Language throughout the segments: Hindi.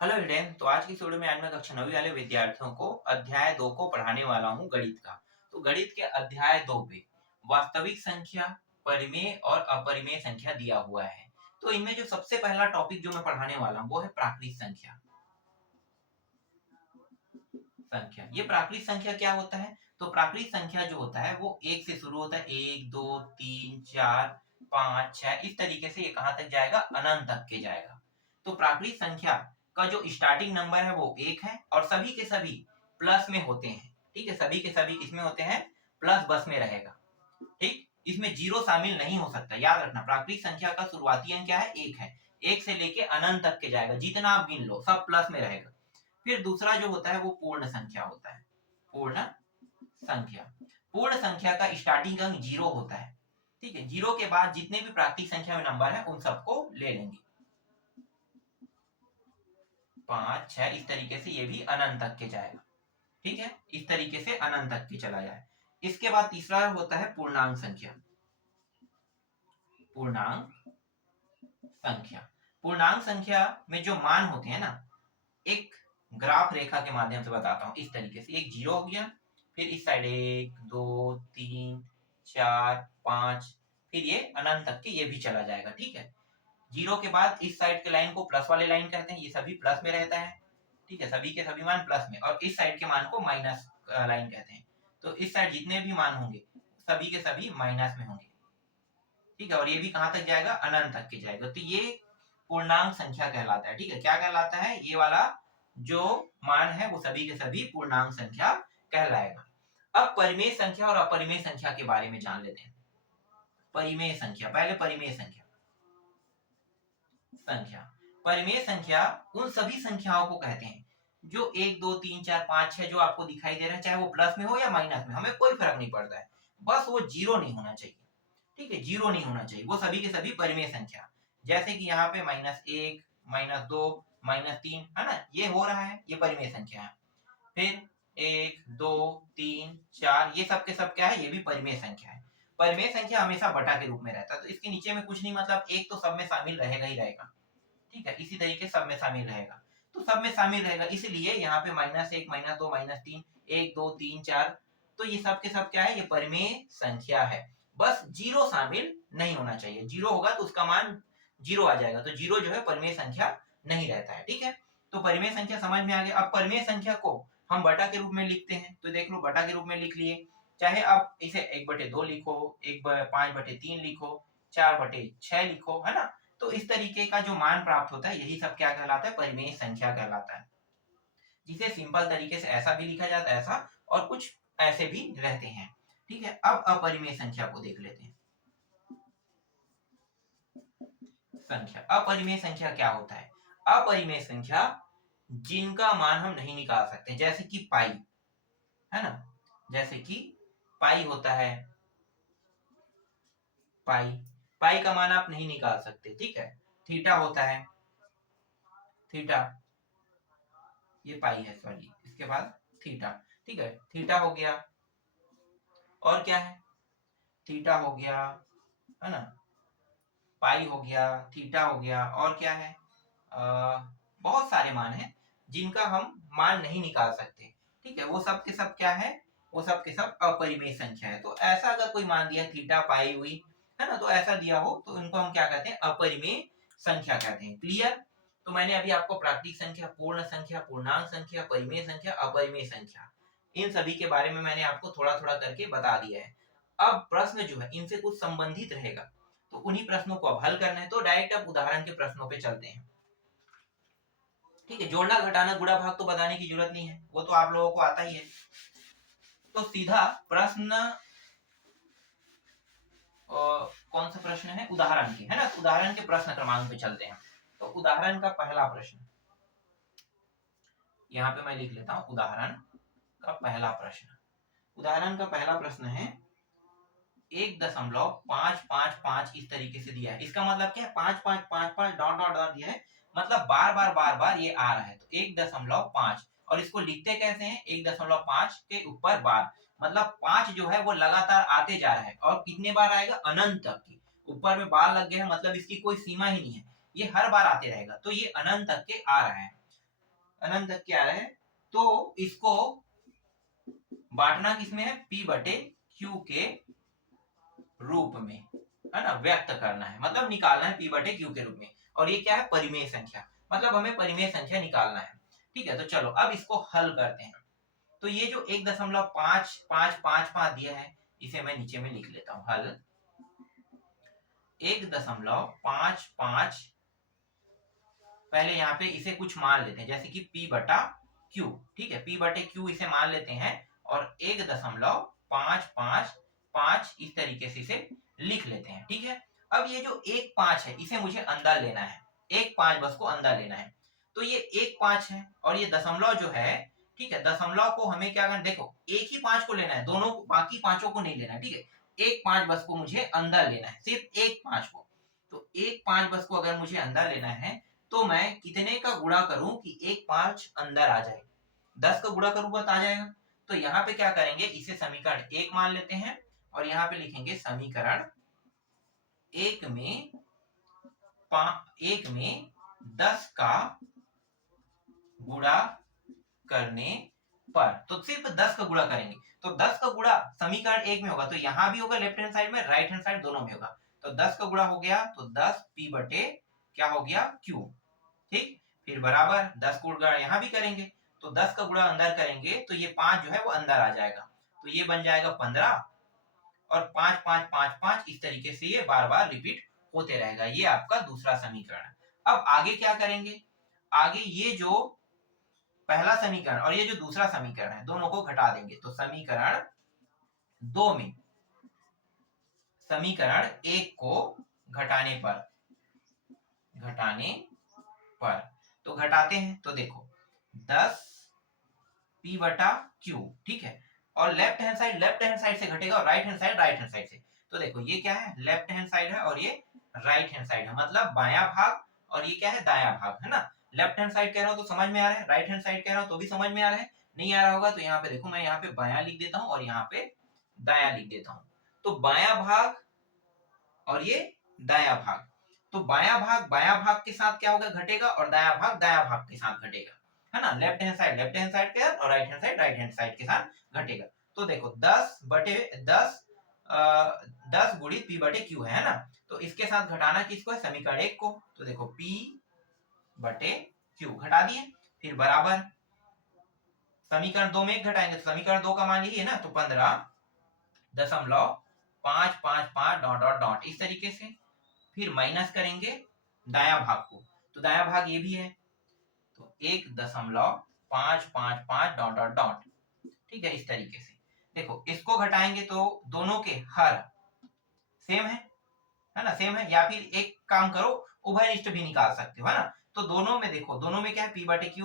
Hello hidden. तो आज की इस वीडियो में आज मैं कक्षा 9वीं वाले विद्यार्थियों को अध्याय 2 को पढ़ाने वाला हूँ, गणित का। तो गणित के अध्याय 2 पे वास्तविक संख्या, परिमेय और अपरिमेय संख्या दिया हुआ है। तो इनमें जो सबसे पहला टॉपिक जो मैं पढ़ाने वाला हूँ वो है प्राकृत संख्या। ये प्राकृत संख्या क्या होता है? तो प्राकृत संख्या जो होता है वो एक से शुरू होता है। एक, दो, तीन, चार, पांच, छह, इस तरीके से ये कहां तक जाएगा? अनंत तक के जाएगा। तो प्राकृत संख्या का जो स्टार्टिंग नंबर है वो एक है और सभी के सभी प्लस में होते हैं। ठीक है, सभी के सभी किसमें होते हैं? प्लस बस में रहेगा। ठीक, इसमें जीरो शामिल नहीं हो सकता। याद रखना, प्राकृत संख्या का शुरुआती अंक क्या है? एक है। एक से लेके अनंत तक के जाएगा, जितना आप गिन लो सब प्लस में रहेगा। फिर दूसरा जो होता है वो पूर्ण संख्या होता है। पूर्ण संख्या, पूर्ण संख्या का स्टार्टिंग अंक जीरो होता है। ठीक है, जीरो के बाद जितने भी प्राकृतिक संख्या में नंबर है उन सबको ले लेंगे। पांच, छह, इस तरीके से ये भी अनंत तक के जाएगा। ठीक है, इस तरीके से अनंत तक के चला जाए। इसके बाद तीसरा होता है पूर्णांक संख्या। पूर्णांक संख्या, पूर्णांक संख्या में जो मान होते हैं ना, एक ग्राफ रेखा के माध्यम से बताता हूं। इस तरीके से एक जीरो हो गया, फिर इस साइड एक, दो, तीन, चार, पांच, फिर ये अनंत तक के ये भी चला जाएगा। ठीक है, जीरो के बाद इस साइड के लाइन को प्लस वाले लाइन कहते हैं, ये सभी प्लस में रहता है। ठीक है, सभी के सभी मान प्लस में, और इस साइड के मान को माइनस लाइन कहते हैं। तो इस साइड जितने भी मान होंगे सभी के सभी माइनस में होंगे। ठीक है, और ये भी कहां तक जाएगा? अनंत तक के जाएगा। तो ये पूर्णांक संख्या कहलाता है। ठीक है, क्या कहलाता है? ये वाला जो मान है वो सभी के सभी पूर्णांक संख्या कहलाएगा। अब परिमेय संख्या और अपरिमेय संख्या के बारे में जान लेते हैं। परिमेय संख्या, पहले परिमेय संख्या। परिमेय संख्या उन सभी संख्याओं को कहते हैं जो एक, दो, तीन, चार, पांच, छह जो आपको दिखाई दे रहे हैं, चाहे वो प्लस में हो या माइनस में, हमें कोई फर्क नहीं पड़ता है। बस वो जीरो नहीं होना चाहिए। ठीक है, जीरो नहीं होना चाहिए, वो सभी के सभी परिमेय संख्या। जैसे कि यहाँ पे -1, -2, -3 है ना, ये हो रहा है, ये परिमेय संख्या है। फिर एक, दो, तीन, चार, ये सब के सब क्या है? ये भी परिमेय संख्या है। परिमेय संख्या हमेशा बटा के रूप में रहता है, तो इसके नीचे में कुछ नहीं, मतलब एक तो सब में शामिल रहेगा ही रहेगा। ठीक है, इसी तरीके सब में शामिल रहेगा। तो सब में शामिल रहेगा, इसलिए यहाँ पे -1, -2, -3, एक, दो, तीन, चार, तो ये सब के सब क्या है? ये परिमेय संख्या है। बस जीरो शामिल नहीं होना चाहिए। जीरो होगा तो उसका मान जीरो आ जाएगा, तो जीरो जो है परिमेय संख्या नहीं रहता है। ठीक है, तो परिमेय संख्या समझ में आ गया। अब परिमेय संख्या को हम बटा के रूप में लिखते हैं, तो देख लो बटा के रूप में लिख लिए। चाहे आप इसे 1/2 लिखो, 5/3 लिखो, 4/6 लिखो, है ना। तो इस तरीके का जो मान प्राप्त होता है यही सब क्या कहलाता है? परिमेय संख्या कहलाता है। जिसे सिंपल तरीके से ऐसा भी लिखा जाता है, ऐसा, और कुछ ऐसे भी रहते हैं। ठीक है, अब अपरिमेय संख्या को देख लेते हैं। अपरिमेय संख्या क्या होता है? अपरिमेय संख्या जिनका मान हम नहीं निकाल सकते, जैसे कि पाई, है ना। जैसे कि पाई होता है, पाई पाई का मान आप नहीं निकाल सकते। ठीक है, थीटा होता है, थीटा, ये पाई है, सॉरी, इसके बाद थीटा। ठीक है, थीटा हो गया, और क्या है? थीटा हो गया, है ना, पाई हो गया, थीटा हो गया, और क्या है? बहुत सारे मान हैं जिनका हम मान नहीं निकाल सकते। ठीक है, वो सब के सब क्या है? वो सब के सब अपरिमेय संख्या है। तो ऐसा अगर कोई मान दिया, थीटा, पाई हुई, है ना, तो ऐसा दिया हो तो इनको हम क्या कहते हैं? अपरिमेय संख्या कहते हैं। क्लियर? तो मैंने अभी आपको प्राकृतिक संख्या, पूर्ण संख्या, पूर्णांक संख्या, परिमेय संख्या, अपरिमेय संख्या, इन सभी के बारे में मैंने आपको थोड़ा थोड़ा करके बता दिया है। अब प्रश्न जो है इनसे कुछ संबंधित रहेगा, तो उन्हीं प्रश्नों को अब हल करना है। तो डायरेक्ट अब उदाहरण के प्रश्नों पे चलते हैं। ठीक है, जोड़ना, घटाना, गुणा, भाग तो बताने की जरूरत नहीं है, वो तो आप लोगों को आता ही है। तो सीधा प्रश्न, कौन सा प्रश्न है? उदाहरण के, है ना। उदाहरण के प्रश्न क्रमांक पे चलते हैं। तो उदाहरण का पहला प्रश्न यहाँ पे मैं लिख लेता हूं। उदाहरण का पहला प्रश्न, उदाहरण का पहला प्रश्न है 1.555 इस तरीके से दिया है। इसका मतलब क्या है? 5 5 5 5 डॉट डॉट डॉट दिया है, मतलब बार बार ये आ रहा है। तो 1.5, और इसको लिखते कैसे हैं? 1.5 के ऊपर बार, मतलब 5 जो है वो लगातार आते जा रहा है, और कितने बार आएगा? अनंत तक की। ऊपर में बार लग गया है, मतलब इसकी कोई सीमा ही नहीं है, ये हर बार आते रहेगा, तो ये अनंत तक के आ रहा है। अनंत तक क्या है, तो इसको बांटना किसमें है, p बटे q के रूप में, है ना, व्यक्त करना है, मतलब निकालना है p बटे q के रूप में। और ये क्या है, परिमेय संख्या, मतलब हमें परिमेय संख्या निकालना है। ठीक है, तो चलो अब इसको हल करते हैं। तो ये जो 1.55555 दिया है, इसे मैं नीचे में लिख लेता हूं, हल 1.55, पहले यहाँ पे इसे कुछ मान लेते हैं, जैसे कि p बटा q। ठीक है, p बटे q इसे मान लेते हैं और 1.555 इस तरीके से इसे लिख लेते हैं। ठीक है, अब ये जो 1.5 है इसे मुझे अंदर लेना है, 1.5 बस को अंदर लेना है। तो ये 1.5 है और ये दशमलव जो है, ठीक है, दशमलव को हमें क्या करना, देखो एक ही 5 को लेना है, दोनों बाकी पांचों को नहीं लेना। ठीक है, 1.5 बस को मुझे अंदर लेना है, सिर्फ 1.5 को। तो 1.5 बस को अगर मुझे अंदर लेना है तो मैं कितने का गुणा करूं कि 1.5 अंदर आ जाए, 10 का गुणा करूंगा तो आ जाएगा। तो यहाँ पे क्या करेंगे, इसे समीकरण 1 मान लेते हैं और यहाँ पे लिखेंगे समीकरण 1 में 10 का गुणा करने पर, तो सिर्फ 10 का गुणा करेंगे। तो 10 का गुणा समीकरण 1 में होगा तो यहाँ भी होगा, लेफ्ट हैंड साइड में, राइट हैंड साइड दोनों में होगा। तो 10 का गुणा हो गया तो 10 p बटे क्या हो गया, q। ठीक, फिर बराबर 10 का गुणा यहाँ भी करेंगे, तो 10 का गुणा अंदर करेंगे तो ये 5 जो है वो अंदर आ जाएगा, तो ये बन जाएगा 15 और 5 5 5 5 इस तरीके से ये बार बार रिपीट होते रहेगा। ये आपका दूसरा समीकरण। अब आगे क्या करेंगे, आगे ये जो पहला समीकरण और ये जो दूसरा समीकरण है दोनों को घटा देंगे, तो समीकरण 2 में समीकरण 1 को घटाने पर तो घटाते हैं, तो देखो 10 p बटा q। ठीक है, और लेफ्ट हैंड साइड से घटेगा और राइट हैंड साइड से। तो देखो ये क्या है, लेफ्ट हैंड साइड है और ये राइट हैंड साइड है, मतलब बायां भाग और ये क्या है, दायां भाग, है ना। लेफ्ट हैंड साइड कह रहा हूं तो समझ में आ रहा है, राइट हैंड साइड कह रहा हूं तो भी समझ में आ रहा है। नहीं आ रहा होगा तो यहाँ पे देखो, मैं यहाँ पे बायां लिख देता हूँ और यहाँ पे दायां लिख देता हूँ। तो बायां भाग और ये दायां भाग, तो बायां भाग के साथ क्या होगा, घटेगा, और दायां भाग के साथ घटेगा, है ना। लेफ्ट हैंड साइड के साथ और राइट हैंड साइड के साथ घटेगा। तो देखो 10 बटे 10 10 गुणित p बटे q है ना। तो इसके साथ घटाना किसको है, समीकरण 1 को। तो देखो p बटे q घटा दिए, फिर बराबर समीकरण 2 में घटाएंगे तो समीकरण 2 का मान यही है ना, तो 15.555 डॉट डॉट डॉट इस तरीके से, फिर माइनस करेंगे दायां भाग को, तो दायां भाग ये भी है, तो 1.555 डॉट डॉट डॉट। ठीक है, इस तरीके से देखो इसको घटाएंगे तो दोनों के हर सेम है ना, सेम है, या फिर एक काम करो उभयनिष्ठ भी निकाल सकते हो, है ना। तो दोनों में देखो, दोनों में क्या है, p बटे q,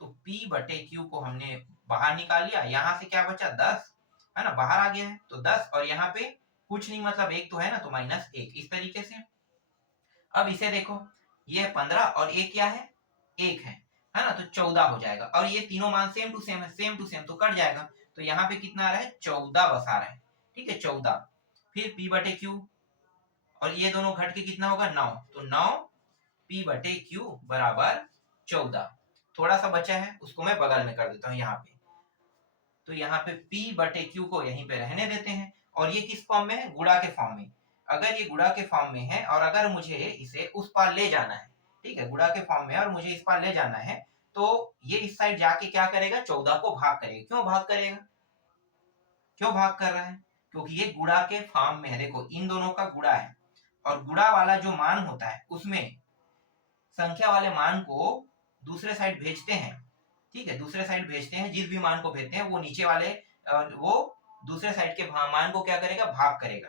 तो p बटे q को हमने बाहर निकाल लिया, यहाँ से क्या बचा 10, है ना, बाहर आ गया है तो 10, और यहाँ पे कुछ नहीं, मतलब एक तो है ना, तो -1 इस तरीके से। अब इसे देखो, ये है 15 और एक क्या है, एक है ना, तो 14 हो जाएगा, और ये तीनों मान सेम टू सेम है, सेम टू सेम, तो कट जाएगा। तो यहाँ पे कितना आ रहा है, 14 बसा रहा है। ठीक है, 14, फिर p बटे q, और ये दोनों घट के कितना होगा 9, तो 9 p बटे q बराबर 14। थोड़ा सा बचा है उसको मैं बगल में कर देता हूँ यहाँ पे, तो यहाँ पे p बटे q को यहीं पे रहने देते हैं, और ये किस फॉर्म में है, गुणा के फॉर्म में। अगर ये गुणा के फॉर्म में है और अगर मुझे इसे उस पार ले जाना है, ठीक है, गुणा के फॉर्म में और मुझे इस पार ले जाना है, तो ये इस साइड जाके क्या करेगा, 14 को भाग करेगा। क्यों भाग करेगा, क्यों भाग कर रहा है, क्योंकि ये गुणा के फॉर्म में है। देखो इन दोनों का गुणा है, और गुणा वाला जो मान होता है उसमें संख्या वाले मान को दूसरे साइड भेजते हैं। ठीक है, दूसरे साइड भेजते हैं, जिस भी मान को भेजते हैं वो नीचे वाले वो दूसरे साइड के मान को क्या करेगा, भाग करेगा।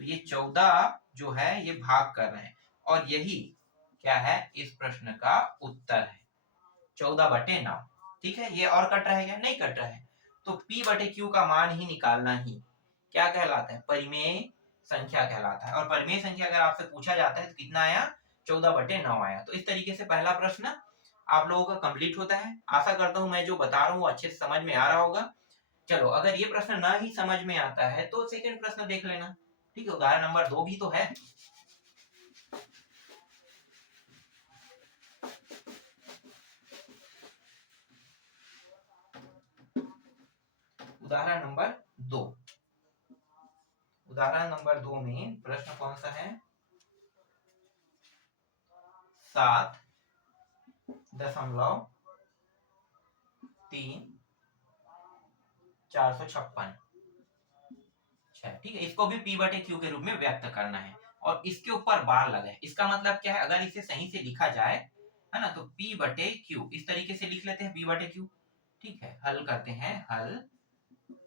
तो ये 14 जो है ये भाग कर रहे हैं, और यही क्या है, इस प्रश्न का उत्तर है, 14/9। ठीक है, ये और कट रहा है क्या, नहीं कट रहा है। तो p बटे q का मान ही निकालना ही क्या कहलाता है, परिमेय संख्या कहलाता है। और परिमेय संख्या अगर आपसे पूछा जाता है तो कितना आया, 14/9 आया। तो इस तरीके से पहला प्रश्न आप लोगों का कंप्लीट होता है। आशा करता हूं मैं जो बता रहा हूँ अच्छे से समझ में आ रहा होगा। चलो, अगर ये प्रश्न ना ही समझ में आता है तो सेकंड प्रश्न देख लेना। ठीक है, उदाहरण नंबर 2 भी तो है। उदाहरण नंबर 2। उदाहरण नंबर 2 में प्रश्न कौन सा है? 7.3 456। ठीक है, इसको भी P बटे Q के रूप में व्यक्त करना है और इसके ऊपर बार लगा है। इसका मतलब क्या है? अगर इसे सही से लिखा जाए, है ना, तो P बटे Q इस तरीके से लिख लेते हैं, P बटे Q। ठीक है, हल करते हैं, हल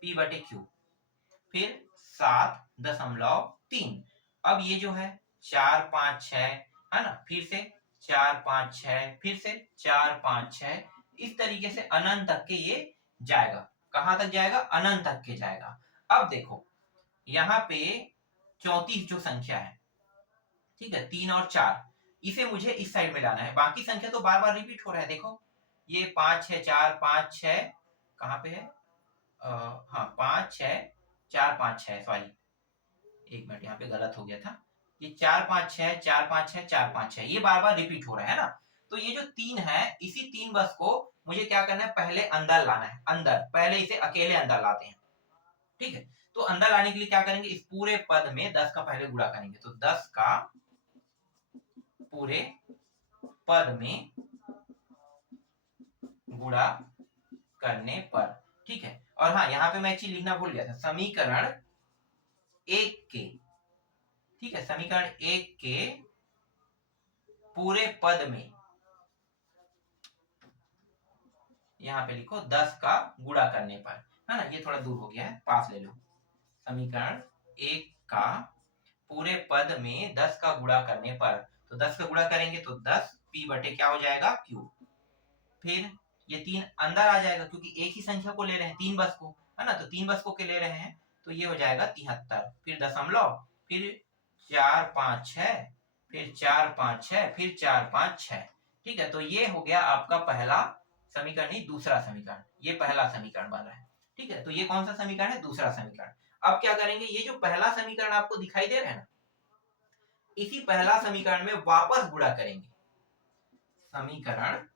P बटे Q। फिर 7.3। अब ये जो है 4 5 6, है ना, फिर से 4 5 6, फिर से 4 5 6, इस तरीके से अनंत तक के ये जाएगा। कहां तक जाएगा? अनंत तक के जाएगा। अब देखो यहाँ पे 34 जो संख्या है, ठीक है, 3 और 4, इसे मुझे इस साइड में लाना है। बाकी संख्या तो बार बार रिपीट हो रहा है। देखो ये 5 6 4 5 6 कहाँ पे है? हाँ 5 6 4 5 6, सॉरी एक मिनट, यहाँ पे गलत हो गया था। ये 4 5 6 4 5 6 4 5 6, ये बार बार रिपीट हो रहा है ना। तो ये जो 3 है, इसी 3 बस को मुझे क्या करना है? पहले अंदर लाना है। अंदर पहले इसे अकेले अंदर लाते हैं। ठीक है, तो अंदर लाने के लिए क्या करेंगे? इस पूरे पद में 10 का पहले गुणा करेंगे। तो 10 का पूरे पद में गुणा करने पर, ठीक है। और हाँ, यहाँ पे मैं एक चीज लिखना भूल गया था, समीकरण 1 के, ठीक है, समीकरण 1 के पूरे पद में, यहाँ पे लिखो 10 का गुणा करने पर, है ना, ये थोड़ा दूर हो गया है, पास ले लो। समीकरण 1 का पूरे पद में 10 का गुणा करने पर, तो 10 का गुणा करेंगे तो 10 P बटे क्या हो जाएगा? Q। फिर ये 3 अंदर आ जाएगा क्योंकि एक ही संख्या को ले रहे हैं, 3 बस को, है ना, तो 3 बस को के ले रहे हैं, तो ये हो जाएगा 73। फिर दशमलव, फिर 4 5 6, फिर 4 5 6, फिर 4 5 6। ठीक है, तो ये हो गया आपका पहला समीकरण, नहीं दूसरा समीकरण। ये पहला समीकरण बन रहा है। ठीक है, तो ये कौन सा समीकरण है? दूसरा समीकरण। अब क्या करेंगे? ये जो पहला समीकरण आपको दिखाई दे रहा है ना, इसी पहला समीकरण में वापस गुणा करेंगे। समीकरण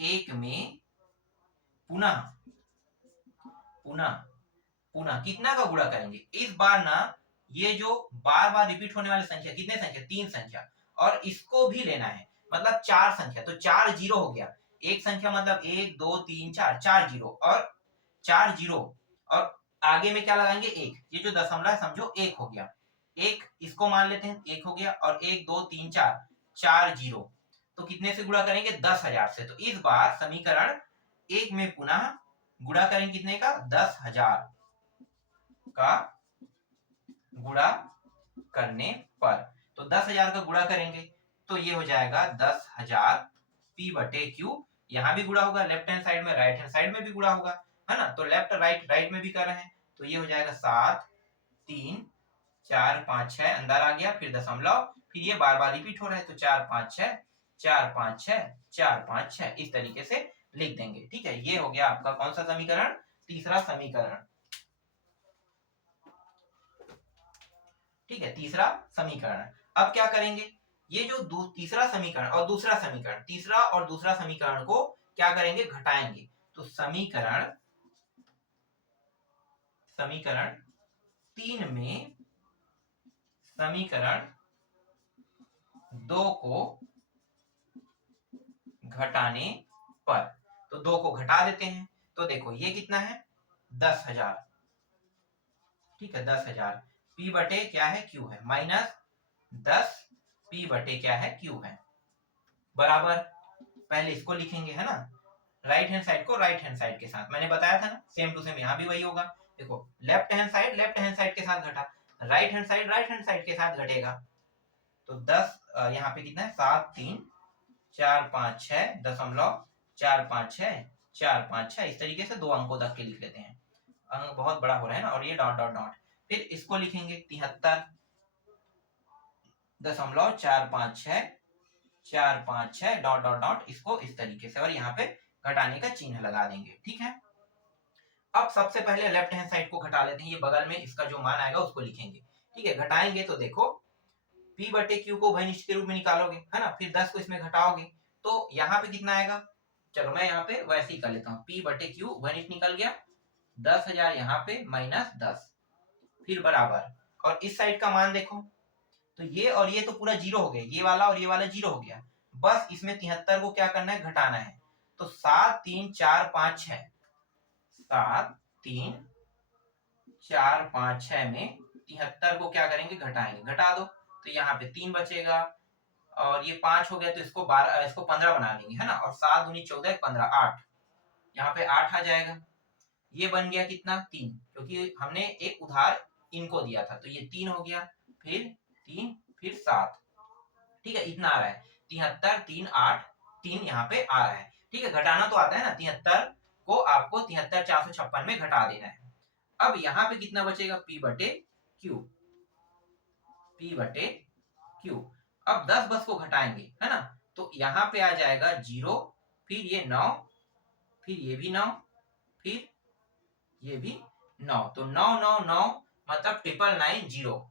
1 में पुनः पुनः पुनः कितना का गुणा करेंगे? इस बार ना ये जो बार बार रिपीट होने वाली संख्या, कितने संख्या? 3 संख्या, और इसको भी लेना है, मतलब 4 संख्या। तो 4 जीरो हो गया, एक संख्या मतलब 1 2 3 4, 4 जीरो, और 4 जीरो, और आगे में क्या लगाएंगे? 1। ये जो दशमलव है समझो 1 हो गया, एक इसको मान लेते हैं, 1 हो गया, और 1 2 3 4, 4 जीरो। तो कितने से गुणा करेंगे? 10,000 से। तो इस बार समीकरण 1 में पुनः गुणा करेंगे कितने का? 10,000 का गुणा करने पर। तो 10,000 का गुणा करेंगे तो ये हो जाएगा 10,000 P बटे Q। यहाँ भी गुणा होगा, लेफ्ट हैंड साइड में, राइट हैंड साइड में भी गुणा होगा, है ना। तो लेफ्ट राइट, राइट में भी कर रहे हैं, तो ये हो जाएगा 7 3 4 5 6, अंदर आ गया, फिर दशमलव, फिर ये बार बार रिपीट हो रहा है, तो 4 5 6 4 5 6 4 5 6, इस तरीके से लिख देंगे। ठीक है, ये हो गया आपका कौन सा समीकरण? तीसरा समीकरण। ठीक है, तीसरा समीकरण। अब क्या करेंगे? ये जो तीसरा समीकरण और दूसरा समीकरण, तीसरा और दूसरा समीकरण को क्या करेंगे? घटाएंगे। तो समीकरण 3 में समीकरण 2 को घटाने पर, तो 2 को घटा देते हैं, तो देखो ये कितना है? 10,000। ठीक है, 10,000 P बटे क्या है? Q है, माइनस 10 P बटे क्या है? Q है, बराबर। पहले इसको लिखेंगे, है ना, राइट हैंड साइड को राइट हैंड साइड के साथ, मैंने बताया था ना, सेम टू सेम यहाँ भी वही होगा। देखो लेफ्ट हैंड साइड के साथ घटा, राइट हैंड साइड के साथ घटेगा। तो 10 यहाँ पे कितना है? 7 3 4 5 6 दशमलव 4 5 6 4 5 6, इस तरीके से 2 अंकों तक के लिख लेते हैं। अंक बहुत बड़ा हो रहा है ना, और ये डॉट डॉट डॉट, फिर इसको लिखेंगे 73.456 4 5 6 डॉट डॉट डॉट, इसको इस तरीके से, और यहाँ पे घटाने का चिन्ह लगा देंगे। ठीक है, अब सबसे पहले लेफ्ट हैंड साइड को घटा लेते हैं, ये बगल में इसका जो मान आएगा उसको लिखेंगे। ठीक है, घटाएंगे तो देखो P बटे Q को उभयनिष्ठ के रूप में निकालोगे, है ना, फिर 10 को इसमें घटाओगे, तो यहाँ पे कितना आएगा? चलो मैं यहाँ पे वैसे ही कर लेता हूँ, P बटे Q उभयनिष्ठ निकल गया, 10,000 यहाँ पे माइनस 10, फिर बराबर, और इस साइड का मान देखो, तो ये और ये तो पूरा जीरो हो गया, ये वाला और ये वाला जीरो हो गया, बस इसमें 73 को क्या करना है, घटाना है। तो 7 3 4 5 6, 7 3 4 5 6 में 73 को क्या करेंगे, घटाएंगे, घटा दो, तो यहाँ पे 3 बचेगा, और ये 5 हो गया, तो इसको 12, इसको 15 बना लेंगे, है ना, और 7 दूनी 14, 15, 8, यहाँ पे 8 आ जाएगा। ये बन गया कितना, 3, क्योंकि हमने एक उधार इनको दिया था, तो ये 3 हो गया, फिर 3, फिर 7, ठीक है, इतना आ रहा है 73, 3 8, 3 यहाँ पे आ रहा है, ठीक है, घटाना तो आता है ना, 73 को आपको 73,456 में घटा देना है। अब यहाँ पे कितना बचेगा, P बटे Q, P बटे Q। अब 10 बस को घटाएंगे, है ना, तो यहाँ पे आ जाएगा 0, फिर ये 9, फिर ये भी 9, फिर ये भी 9, तो 9 9 9 मतलब 99990,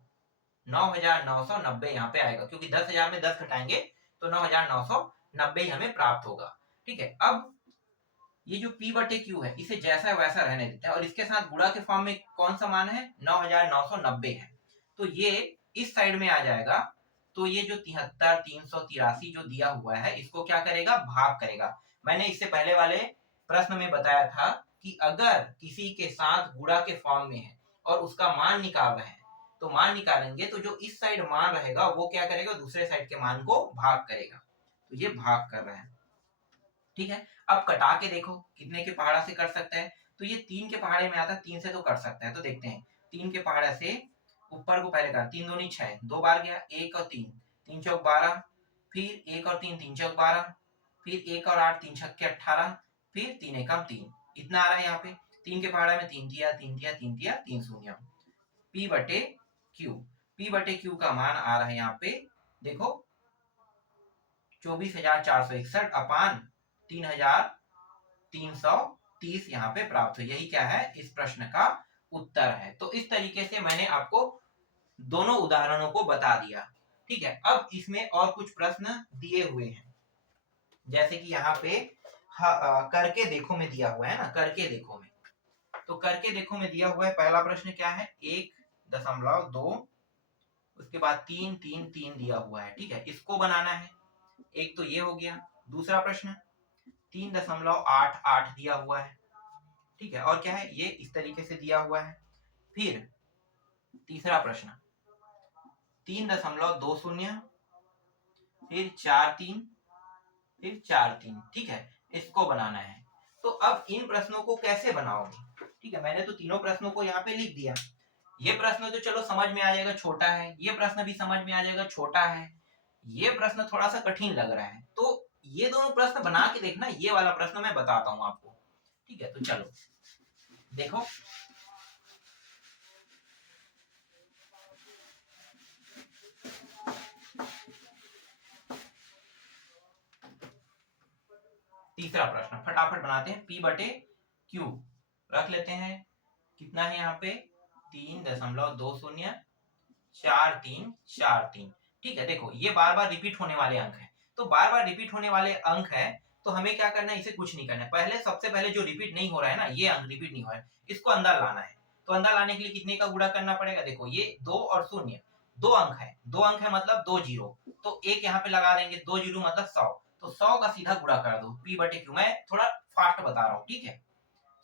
9,990 यहाँ पे आएगा, क्योंकि 10,000 में 10 घटाएंगे तो 9,990 हमें प्राप्त होगा, ठीक है। अब ये जो P बटे Q है, इसे जैसा वैसा रहने देते हैं, और इसके साथ गुणा के फॉर्म में कौन सा मान है, 9,990 है, तो ये इस साइड में आ जाएगा, तो ये जो 73 383 जो दिया हुआ है, इसको क्या करेगा, भाग करेगा। मैंने इससे पहले वाले प्रश्न में बताया था कि अगर किसी के साथ गुणा के फॉर्म में है और उसका मान निकाल रहे हैं, तो मान निकालेंगे तो जो इस साइड मान रहेगा वो क्या करेगा, दूसरे साइड के मान को भाग करेगा, तो ये भाग कर रहा है, ठीक है। अब कटा के देखो कितने के पहाड़ा से कर सकता है, तो ये 3 के पहाड़े में आता है, 3 से तो कर सकता है, तो देखते हैं, 3 के पहाड़े से ऊपर को पहले कर, 3 दूनी 6, 2 बार गया, 1 और 3, 3 चौक 12, फिर 1 और 3, 3 चौक 12, फिर 1 और 8, 3 छक्के 18, फिर 3 एकम 3, इतना आ रहा है यहाँ पे, 3 के पहाड़े में 3 दिया 3 दिया 3 दिया 3 शून्य, P बटे Q, P बटे Q का मान आ रहा है यहाँ पे, देखो 24,461 अपान 3,330 यहाँ पे प्राप्त हो, यही क्या है, इस प्रश्न का उत्तर है। तो इस तरीके से मैंने आपको दोनों उदाहरणों को बता दिया, ठीक है। अब इसमें और कुछ प्रश्न दिए हुए हैं, जैसे कि यहाँ पे करके देखो में दिया हुआ है ना, करके देखो में, तो करके देखो में दिया हुआ है, पहला प्रश्न क्या है, 1.2, उसके बाद 3 3 3 दिया हुआ है, ठीक है, इसको बनाना है, एक तो ये हो गया। दूसरा प्रश्न 3.88 दिया हुआ है, ठीक है, और क्या है, ये इस तरीके से दिया हुआ है। फिर तीसरा प्रश्न 3.20, फिर 4 3, फिर 4 3, ठीक है, इसको बनाना है। तो अब इन प्रश्नों को कैसे बनाओगे, ठीक है, मैंने तो तीनों प्रश्नों को यहाँ पे लिख दिया, ये प्रश्न तो चलो समझ में आ जाएगा, छोटा है, ये प्रश्न भी समझ में आ जाएगा, छोटा है, ये प्रश्न थोड़ा सा कठिन लग रहा है, तो ये दोनों प्रश्न बना के देखना, ये वाला प्रश्न मैं बताता हूं आपको, ठीक है। तो चलो देखो, तीसरा प्रश्न फटाफट बनाते हैं, P बटे Q रख लेते हैं, कितना है यहाँ पे 3.20 4 3 4 3, ठीक है। देखो ये बार बार रिपीट होने वाले अंक है, तो बार बार रिपीट होने वाले अंक है, तो हमें क्या करना है, इसे कुछ नहीं करना है, पहले सबसे पहले जो रिपीट नहीं हो रहा है ना, ये अंक रिपीट नहीं हो रहा है, इसको अंदर लाना है। तो अंदर लाने के लिए कितने का गुणा करना पड़ेगा, देखो ये 2 और 0, 2 अंक है, 2 अंक है मतलब 2 जीरो, तो एक यहाँ पे लगा देंगे, 2 जीरो मतलब 100, तो 100 का सीधा गुणा कर दो, P बटे Q, मैं थोड़ा फास्ट बता रहा हूँ, ठीक है।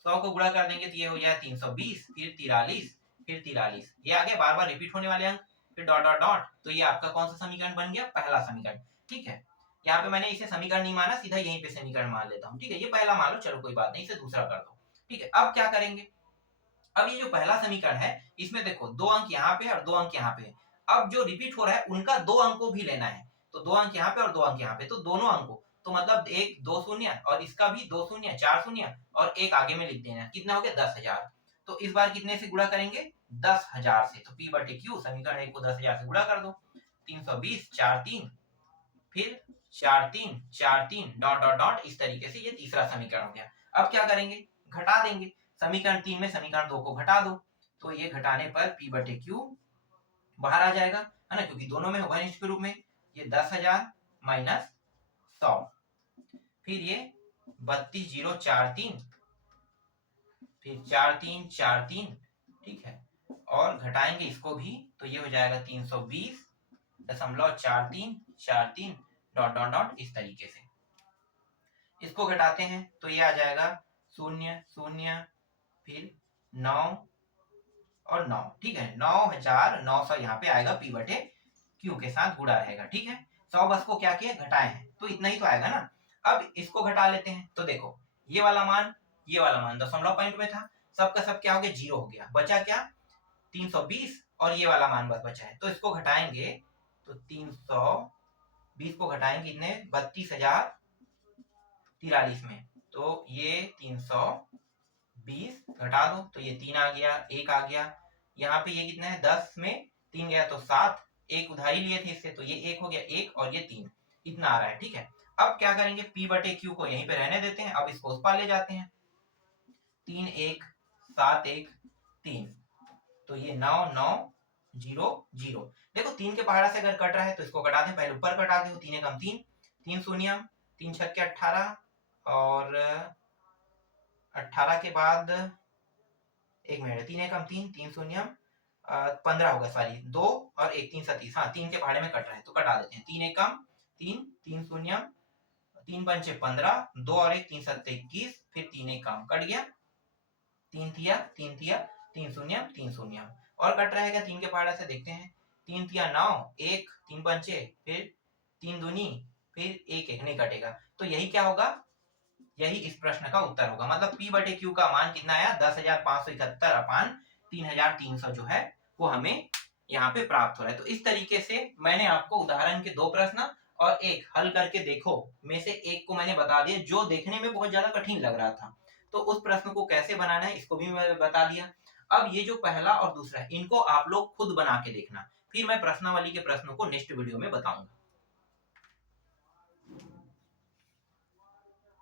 100 को गुणा कर देंगे तो ये हो जाए 320, फिर 43, फिर 43, ये आगे बार बार रिपीट होने वाले अंक, फिर डॉट डॉट डॉट, तो ये आपका कौन सा समीकरण बन गया, पहला समीकरण, ठीक है। यहाँ पे मैंने इसे समीकरण नहीं माना, सीधा यहीं पे समीकरण मान लेता हूँ, ठीक है, ये पहला मान लो, चलो कोई बात नहीं, इसे दूसरा कर दो, ठीक है। अब क्या करेंगे, अब ये जो पहला समीकरण है, इसमें देखो 2 अंक यहाँ पे और 2 अंक यहाँ पे, अब जो रिपीट हो रहा है उनका 2 अंक को भी लेना है, तो 2 अंक यहाँ पे और 2 अंक यहाँ पे, तो दोनों अंकों, तो मतलब एक 2 शून्य और इसका भी 2 शून्य, 4 शून्य और एक आगे में लिख देना, कितना हो गया 10,000, तो इस बार कितने से गुणा करेंगे, 10,000 से, तो P बटे Q समीकरण 1 को 10,000 से गुणा कर दो, 320 4 3, फिर 4 3 4 3 डॉट डॉट डॉट, इस तरीके से ये तीसरा समीकरण हो गया। अब क्या करेंगे, घटा देंगे, समीकरण 3 में समीकरण 2 को घटा दो, तो ये घटाने पर P बटे Q बाहर आ जाएगा, है ना, क्योंकि दोनों में घनिष्ठ के रूप में, ये 10,000 माइनस 100, फिर ये 32,043, फिर 4 3 4 3, ठीक है, और घटाएंगे इसको भी तो ये हो जाएगा 320.4343 डॉट डॉट डॉट इस तरीके से। इसको घटाते हैं तो ये आ जाएगा 0 0 फिर 9 और 9, ठीक है, 9900 यहाँ पे आएगा पी बटे क्यू के साथ गुड़ा रहेगा, ठीक है। 100 बस को क्या किया, घटाए हैं, तो इतना ही तो आएगा ना। अब इसको घटा लेते हैं तो देखो ये वाला मान दशमलव पॉइंट में था, सबका सब क्या हो गया, जीरो हो गया, बचा क्या 320 और ये वाला मान बस बचा है, तो इसको घटाएंगे तो 320 को घटाएंगे इतने 32,043 में, तो ये 320 घटा दो तो ये 3 आ गया, 1 आ गया, यहाँ पे ये कितना है 10 में 3 गया तो 7, एक उधारी लिए थे इससे तो ये 1 हो गया, 1 और ये 3, इतना आ रहा है, ठीक है। अब क्या करेंगे, पी बटे क्यू को यहीं पे रहने देते हैं, अब इसको उस पार ले जाते हैं, 3 1 7 1 3, तो ये 9 9 0 0। देखो 3 के पहाड़ा से अगर कट रहा है तो इसको कटा दें, पहले ऊपर कटा दो, 3 एकम 3, 3 शून्य, 3 छक्के 18 और 18 के बाद एक मिनट, 3 एकम 3, 3 शून्य 15 होगा, सॉरी 2 और 1 3 37, हाँ 3 के पहाड़े में कट रहा है तो कटा देते हैं, 3 एकम 3, 3 शून्य 3 पंचे 15, 2 और 1 3 7 21, फिर 3 एकम कट गया, 3 थिया 3 थिया 3 शून्य 3 शून्य, और कट रहेगा 3 के पहाड़ा से, देखते हैं, 3 थिया 9, 1 3 पंचे, फिर 3 दूनी, फिर 1 1 नहीं कटेगा, तो यही क्या होगा, यही इस प्रश्न का उत्तर होगा। मतलब पी बटे क्यू का मान कितना आया, 10,571 अपान 3,300 जो है वो हमें यहाँ पे प्राप्त हो रहा है। तो इस तरीके से मैंने आपको उदाहरण के 2 प्रश्न और एक हल करके देखो में से एक को मैंने बता दिया जो देखने में बहुत ज्यादा कठिन लग रहा था, तो उस प्रश्न को कैसे बनाना है इसको भी मैं बता दिया। अब ये जो पहला और दूसरा है इनको आप लोग खुद बना के देखना, फिर मैं प्रश्नावली के प्रश्नों को नेक्स्ट वीडियो में बताऊंगा।